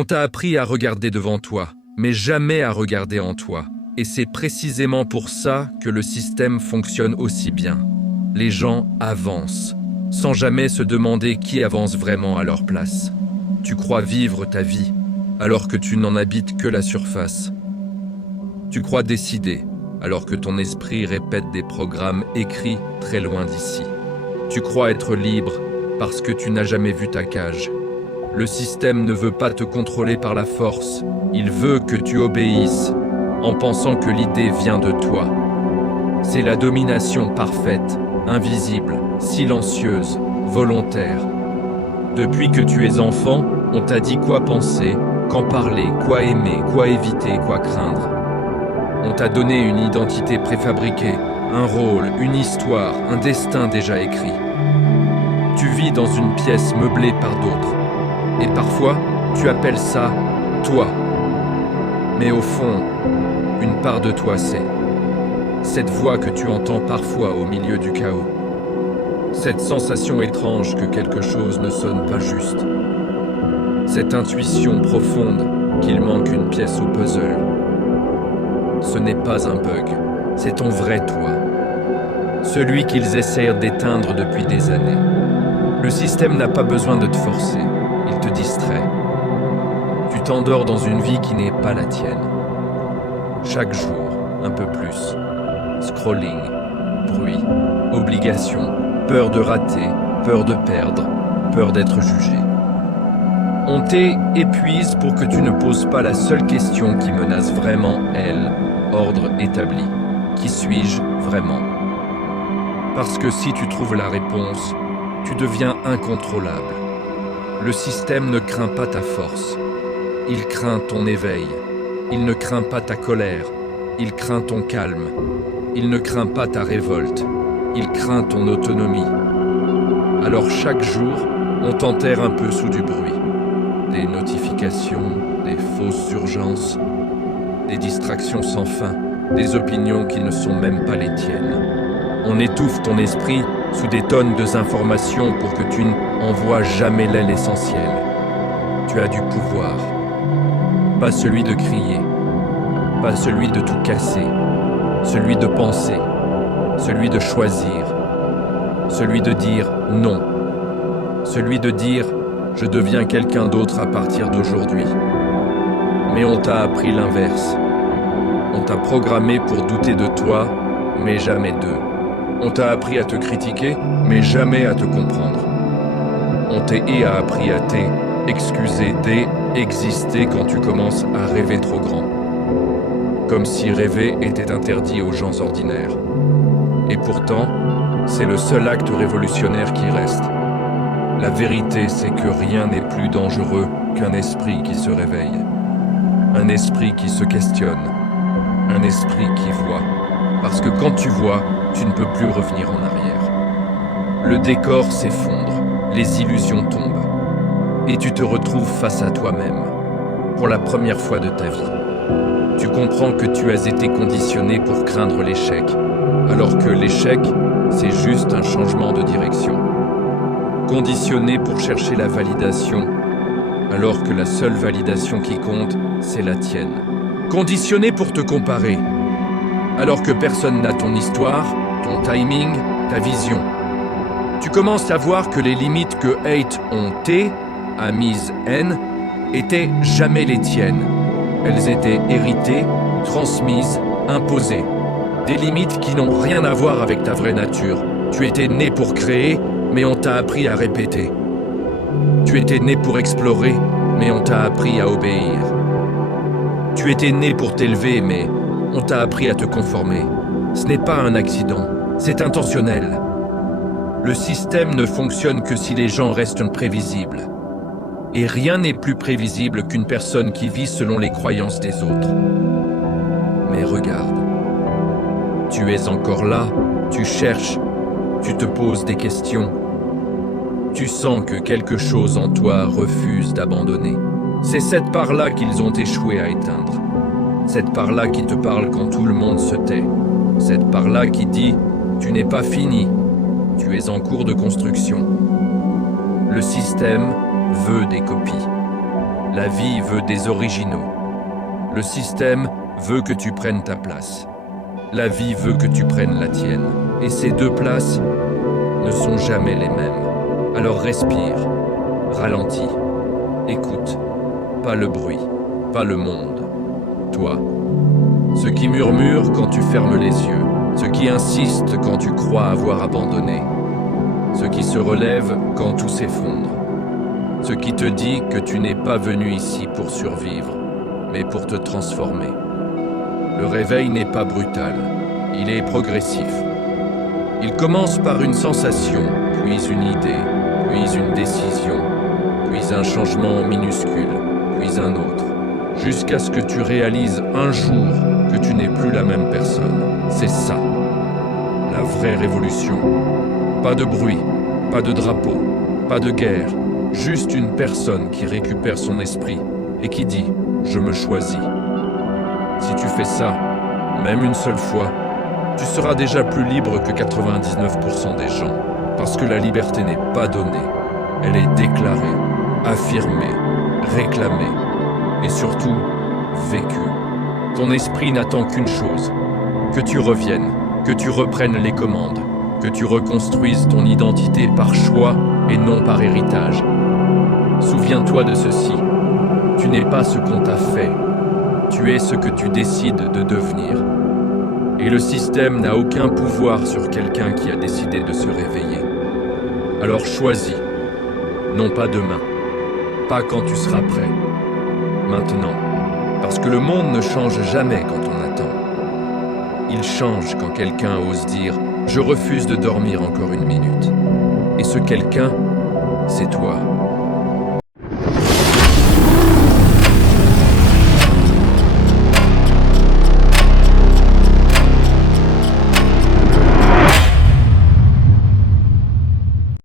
On t'a appris à regarder devant toi, mais jamais à regarder en toi. Et c'est précisément pour ça que le système fonctionne aussi bien. Les gens avancent, sans jamais se demander qui avance vraiment à leur place. Tu crois vivre ta vie, alors que tu n'en habites que la surface. Tu crois décider, alors que ton esprit répète des programmes écrits très loin d'ici. Tu crois être libre, parce que tu n'as jamais vu ta cage. Le système ne veut pas te contrôler par la force, il veut que tu obéisses, en pensant que l'idée vient de toi. C'est la domination parfaite, invisible, silencieuse, volontaire. Depuis que tu es enfant, on t'a dit quoi penser, quand parler, quoi aimer, quoi éviter, quoi craindre. On t'a donné une identité préfabriquée, un rôle, une histoire, un destin déjà écrit. Tu vis dans une pièce meublée par d'autres. Et parfois, tu appelles ça « toi ». Mais au fond, une part de toi sait. Cette voix que tu entends parfois au milieu du chaos. Cette sensation étrange que quelque chose ne sonne pas juste. Cette intuition profonde qu'il manque une pièce au puzzle. Ce n'est pas un bug, c'est ton vrai toi. Celui qu'ils essayent d'éteindre depuis des années. Le système n'a pas besoin de te forcer, il te distrait. Tu t'endors dans une vie qui n'est pas la tienne. Chaque jour, un peu plus. Scrolling, bruit, obligation, peur de rater, peur de perdre, peur d'être jugé. On t'épuise pour que tu ne poses pas la seule question qui menace vraiment, elle, ordre établi. Qui suis-je vraiment? Parce que si tu trouves la réponse, tu deviens incontrôlable. Le système ne craint pas ta force. Il craint ton éveil. Il ne craint pas ta colère. Il craint ton calme. Il ne craint pas ta révolte. Il craint ton autonomie. Alors chaque jour, on t'enterre un peu sous du bruit. Des notifications, des fausses urgences, des distractions sans fin, des opinions qui ne sont même pas les tiennes. On étouffe ton esprit sous des tonnes d'informations pour que tu n'envoies jamais l'essentiel. Tu as du pouvoir. Pas celui de crier, pas celui de tout casser, celui de penser, celui de choisir, celui de dire non, celui de dire je deviens quelqu'un d'autre à partir d'aujourd'hui. Mais on t'a appris l'inverse. On t'a programmé pour douter de toi, mais jamais d'eux. On t'a appris à te critiquer, mais jamais à te comprendre. On t'a appris à t'excuser d'exister quand tu commences à rêver trop grand. Comme si rêver était interdit aux gens ordinaires. Et pourtant, c'est le seul acte révolutionnaire qui reste. La vérité, c'est que rien n'est plus dangereux qu'un esprit qui se réveille. Un esprit qui se questionne. Un esprit qui voit. Parce que quand tu vois, tu ne peux plus revenir en arrière. Le décor s'effondre, les illusions tombent. Et tu te retrouves face à toi-même, pour la première fois de ta vie. Tu comprends que tu as été conditionné pour craindre l'échec, alors que l'échec, c'est juste un changement de direction. Conditionné pour chercher la validation, alors que la seule validation qui compte, c'est la tienne. Conditionné pour te comparer, alors que personne n'a ton histoire, ton timing, ta vision. Tu commences à voir que les limites que hate ont a mise N, étaient jamais les tiennes. Elles étaient héritées, transmises, imposées. Des limites qui n'ont rien à voir avec ta vraie nature. Tu étais né pour créer, mais on t'a appris à répéter. Tu étais né pour explorer, mais on t'a appris à obéir. Tu étais né pour t'élever, mais on t'a appris à te conformer. Ce n'est pas un accident, c'est intentionnel. Le système ne fonctionne que si les gens restent prévisibles. Et rien n'est plus prévisible qu'une personne qui vit selon les croyances des autres. Mais regarde, tu es encore là, tu cherches, tu te poses des questions. Tu sens que quelque chose en toi refuse d'abandonner. C'est cette part-là qu'ils ont échoué à éteindre. Cette part-là qui te parle quand tout le monde se tait. Cette part-là qui dit « tu n'es pas fini, tu es en cours de construction ». Le système veut des copies. La vie veut des originaux. Le système veut que tu prennes ta place. La vie veut que tu prennes la tienne. Et ces deux places ne sont jamais les mêmes. Alors respire, ralentis, écoute. Pas le bruit, pas le monde. Toi. Ce qui murmure quand tu fermes les yeux. Ce qui insiste quand tu crois avoir abandonné. Ce qui se relève quand tout s'effondre. Ce qui te dit que tu n'es pas venu ici pour survivre, mais pour te transformer. Le réveil n'est pas brutal, il est progressif. Il commence par une sensation, puis une idée, puis une décision, puis un changement minuscule, puis un autre, jusqu'à ce que tu réalises un jour que tu n'es plus la même personne. C'est ça, la vraie révolution. Pas de bruit, pas de drapeau, pas de guerre, juste une personne qui récupère son esprit et qui dit « Je me choisis ». Si tu fais ça, même une seule fois, tu seras déjà plus libre que 99% des gens. Parce que la liberté n'est pas donnée, elle est déclarée, affirmée, réclamée et surtout vécue. Ton esprit n'attend qu'une chose, que tu reviennes, que tu reprennes les commandes, que tu reconstruises ton identité par choix et non par héritage. Souviens-toi de ceci, tu n'es pas ce qu'on t'a fait, tu es ce que tu décides de devenir. Et le système n'a aucun pouvoir sur quelqu'un qui a décidé de se réveiller. Alors choisis, non pas demain, pas quand tu seras prêt, maintenant. Parce que le monde ne change jamais quand on attend. Il change quand quelqu'un ose dire « Je refuse de dormir encore une minute ». Et ce quelqu'un, c'est toi.